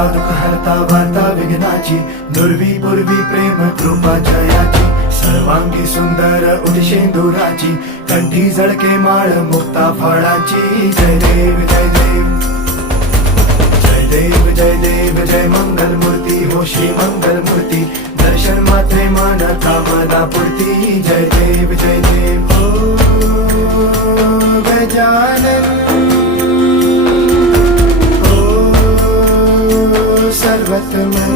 हरता दुःख हरता वार्ता विघ्नाची, दुर्वी पूर्वी प्रेम कृपा जयाची, सर्वांगी सुंदर उदिशेंदुराची, कंठी झळके माळ मुक्ता फळाची. जय देव जय देव जय देव जय देव जय मंगल मूर्ती हो श्री मंगल मूर्ती, दर्शन मात्रे मन कामना पूर्ती. जय देव जय देव हो गजानन हो सर्वतमन.